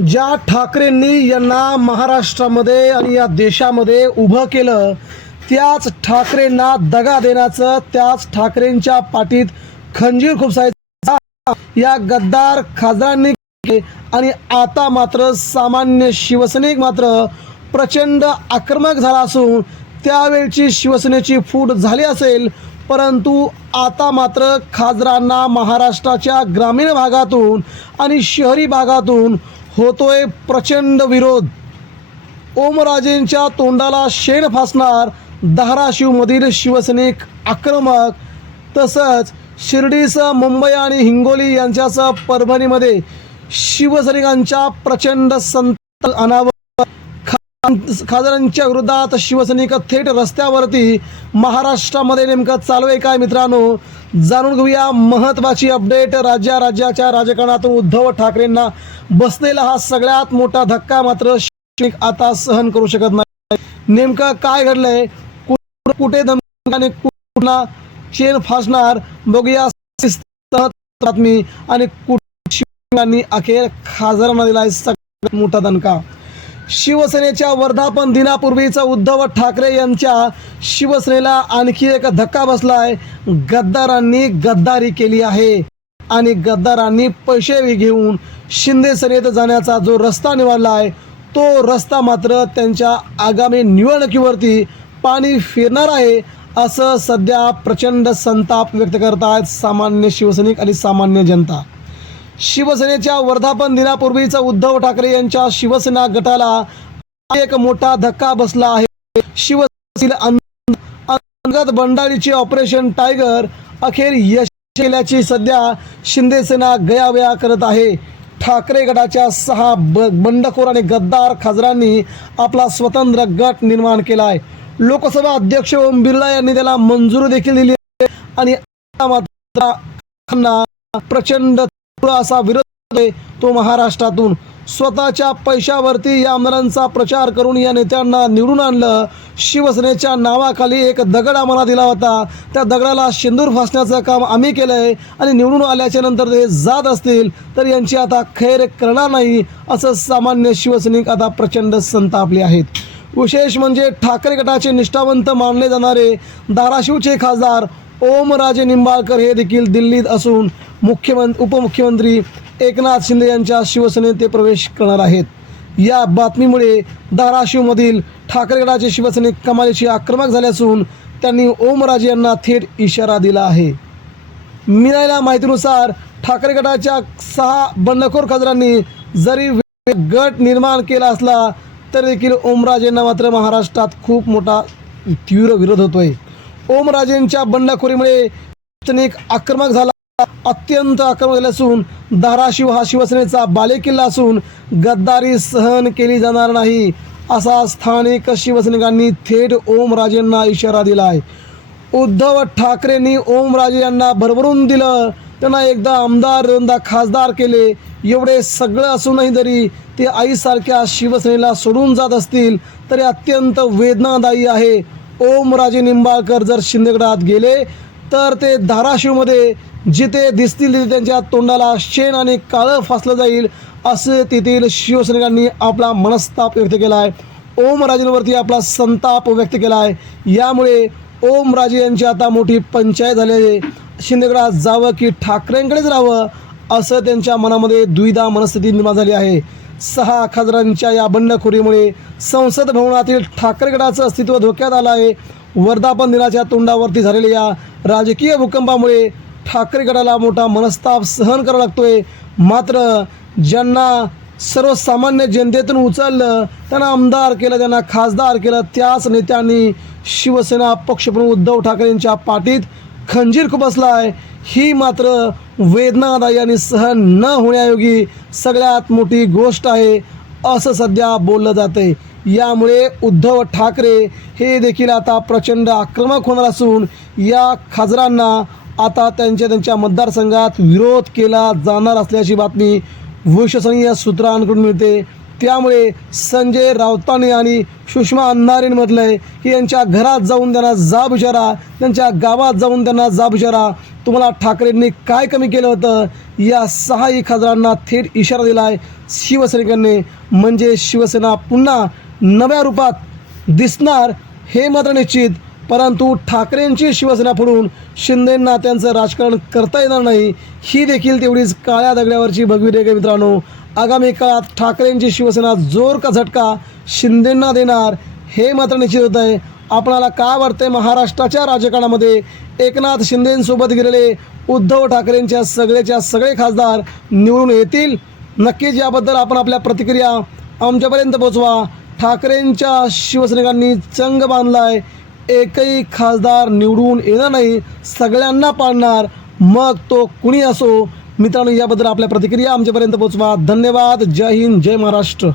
ज्या ठाकरेंनी यांना महाराष्ट्रामध्ये आणि या देशामध्ये उभं केलं, त्याच ठाकरेंना दगा देण्याचं, त्याच ठाकरेंच्या पाठीत खंजीर खुपसायचं या गद्दार खासदारांनी आणि आता मात्र सामान्य शिवसैनिक मात्र प्रचंड आक्रमक झाला असून त्यावेळची शिवसेनेची फूट झाली असेल, परंतु आता मात्र खासदारांना महाराष्ट्राच्या ग्रामीण भागातून आणि शहरी भागातून होतोय प्रचंड विरोध। ओमराजेंच्या तोंडाला शेण फासणार धाराशिवमधील शिवसैनिक आक्रमक, तसंच शिर्डीसह मुंबई आणि हिंगोली यांच्यासह परभणीमध्ये शिवसैनिकांच्या प्रचंड संत अनावर खासदारांच्या विरोधात शिवसैनिक थेट रस्त्यावरती महाराष्ट्रामध्ये नेमकं चालू आहे काय मित्रांनो, जाणून घेऊया महत्त्वाची अपडेट। राज्याच्या राजकारणातून उद्धव ठाकरेंना बसलेला हा सगळ्यात मोठा धक्का मात्र शिवसैनिक आता सहन करू शकत नाही। नेमकं काय घडलंय, कुठे धमकाने कुठला चेन फासणार, बघूया बातमी। आणि शिवसैनिकांनी अखेर खासदारांना दिलाय सगळ्यात मोठा दणका। शिवसेनेच्या वर्धापन दिनापूर्वीच उद्धव ठाकरे यांच्या शिवसेनेला आणखी एक धक्का बसलाय। गद्दारांनी गद्दारी केली आहे आणि गद्दारांनी पैसे घेऊन शिंदे सेनेत जाण्याचा जो रस्ता निवडलाय, तो रस्ता मात्र त्यांच्या आगामी निवडणुकीवरती पाणी फिरणार आहे, असं सध्या प्रचंड संताप व्यक्त करत आहेत सामान्य शिवसैनिक आणि सामान्य जनता। शिवसेनेच्या वर्धापन दिनापूर्वीच उद्धव ठाकरे यांच्या शिवसेना गटाला एक मोठा धक्का बसला आहे। शिवसेनेतील अंतर्गत बंडाळीचे ऑपरेशन टायगर अखेर यशस्वी केल्याची सध्या शिंदे सेना गयावया करत आहे। ठाकरे गटाच्या 6 बंडखोर आणि गद्दार खासदारांनी आपला स्वतंत्र गट निर्माण केला आहे। लोकसभा अध्यक्ष ओम बिर्ला यांनी त्याला मंजुरी देखील दिली आहे आणि मात्र प्रचंड असा विरोध आहे तो महाराष्ट्रातून। स्वतःच्या पैशावरती या आमदारांचा प्रचार करून या नेत्यांना निवडून आणलं। शिवसेनेच्या नावाखाली एक दगड आम्हाला दिला होता, त्या दगडाला शेंदूर फासण्याचं काम आम्ही केलं आहे आणि निवडून आल्याच्या नंतर ते जात असतील तर यांची आता खैर करणार नाही, असं सामान्य शिवसैनिक आता प्रचंड संतापले आहेत। विशेष म्हणजे ठाकरे गटाचे निष्ठावंत मानले जाणारे धाराशिवचे खासदार ओमराजे निंबाळकर हे देखील दिल्लीत असून उपमुख्यमंत्री एकनाथ शिंदे यांच्या शिवसेनेत ते प्रवेश करणार आहेत। या बातमीमुळे धाराशिवमधील ठाकरे गटाचे शिवसैनिक कमालीची आक्रमक झाले असून त्यांनी ओमराजे यांना थेट इशारा दिला आहे। मिळालेल्या माहितीनुसार ठाकरे गटाच्या 6 बंडखोर खासदारांनी जरी गट निर्माण केला असला तरी देखील ओमराजेंना मात्र महाराष्ट्रात खूप मोठा तीव्र विरोध होतोय। ओमराजेंच्या बंडखोरीमुळे शिवसैनिक आक्रमक झाला, अत्यंत आक्रमक झाले असून धाराशिव हा शिवसेनेचा बालेकिल्ला असून गद्दारी सहन केली जाणार नाही, असा स्थानिक शिवसैनिकांनी थेट ओमराजेंना इशारा दिला आहे। उद्धव ठाकरेंनी ओमराजे यांना भरभरून दिलं, त्यांना एकदा आमदार दोनदा खासदार केले। एवढे सगळं असूनही जरी ते आईसारख्या शिवसेनेला सोडून जात असतील तरी अत्यंत वेदनादायी आहे। ओमराजे निंबाळकर जर शिंदेगडात गेले तर ते धाराशिवमध्ये जिथे दिसतील तिथे त्यांच्या तोंडाला शेण आणि काळं फासलं जाईल, असे तेथील शिवसैनिकांनी आपला मनस्ताप व्यक्त केला आहे। ओमराजेंवरती आपला संताप व्यक्त केला आहे। यामुळे ओमराजे यांची आता मोठी पंचायत झाली आहे। शिंदेगडात जावं की ठाकरेंकडेच राहावं, असं त्यांच्या मनामध्ये द्विधा मनस्थिती निर्माण झाली आहे। 6 खासदारांच्या या बंडखोरीमुळे संसद भवनातील ठाकरे गटाचं अस्तित्व धोक्यात आलं आहे। वर्धापन दिनाच्या तोंडावरती झालेल्या या राजकीय भूकंपामुळे ठाकरे गटाला मोठा मनस्ताप सहन करावा लागतोय। मात्र ज्यांना सर्वसामान्य जनतेतून उचललं, त्यांना आमदार केलं, त्यांना खासदार केलं, त्याच नेत्यांनी शिवसेना पक्षप्रमुख उद्धव ठाकरेंच्या पाठीत खंजीर खुपसला आहे। ही मात्र वेदनादायी आणि सहन न होण्यायोगी सगळ्यात मोठी गोष्ट आहे, असं सध्या बोललं जातंय। यामुळे उद्धव ठाकरे हे देखील आता प्रचंड आक्रमक होणार असून या खासदारांना आता त्यांच्या मतदारसंघात विरोध केला जाणार असल्याची बातमी विश्वसनीय सूत्रांकडून मिळते। त्यामुळे संजय राऊतांनी आणि सुषमा अंधारेने म्हटलं आहे की यांच्या घरात जाऊन त्यांना जाब विचारा, त्यांच्या गावात जाऊन त्यांना जाब विचारा, तुम्हाला ठाकरेंनी काय कमी केलं होतं. या 6 खासदारांना थेट इशारा दिला आहे शिवसैनिकांनी. म्हणजे शिवसेना पुन्हा नव्या रूपात दिसणार हे मात्र निश्चित. परंतु ठाकरेंची शिवसेना फोडून शिंदेंना त्यांचं राजकारण करता येणार नाही, ही देखील तेवढीच काळ्या दगडावरची भगवी रेख आहे मित्रांनो. आगामी काळात ठाकरेंची शिवसेना जोर का झटका शिंदेंना देणार हे मात्र निश्चित होत आहे. आपणाला काय वाटतंय, महाराष्ट्राच्या राजकारणामध्ये एकनाथ शिंदेंसोबत गेलेले उद्धव ठाकरेंच्या सगळे खासदार निवडून येतील? नक्कीच याबद्दल आपण आपल्या प्रतिक्रिया आमच्यापर्यंत पोचवा. ठाकरेंच्या शिवसैनिकांनी चंग बांधला आहे, एकही खासदार निवडून येणार नाही, सगळ्यांना पाडणार, मग तो कुणी असो. मित्रांनो, याबद्दल आपल्या प्रतिक्रिया आमच्यापर्यंत पोचवा. धन्यवाद. जय हिंद, जय महाराष्ट्र.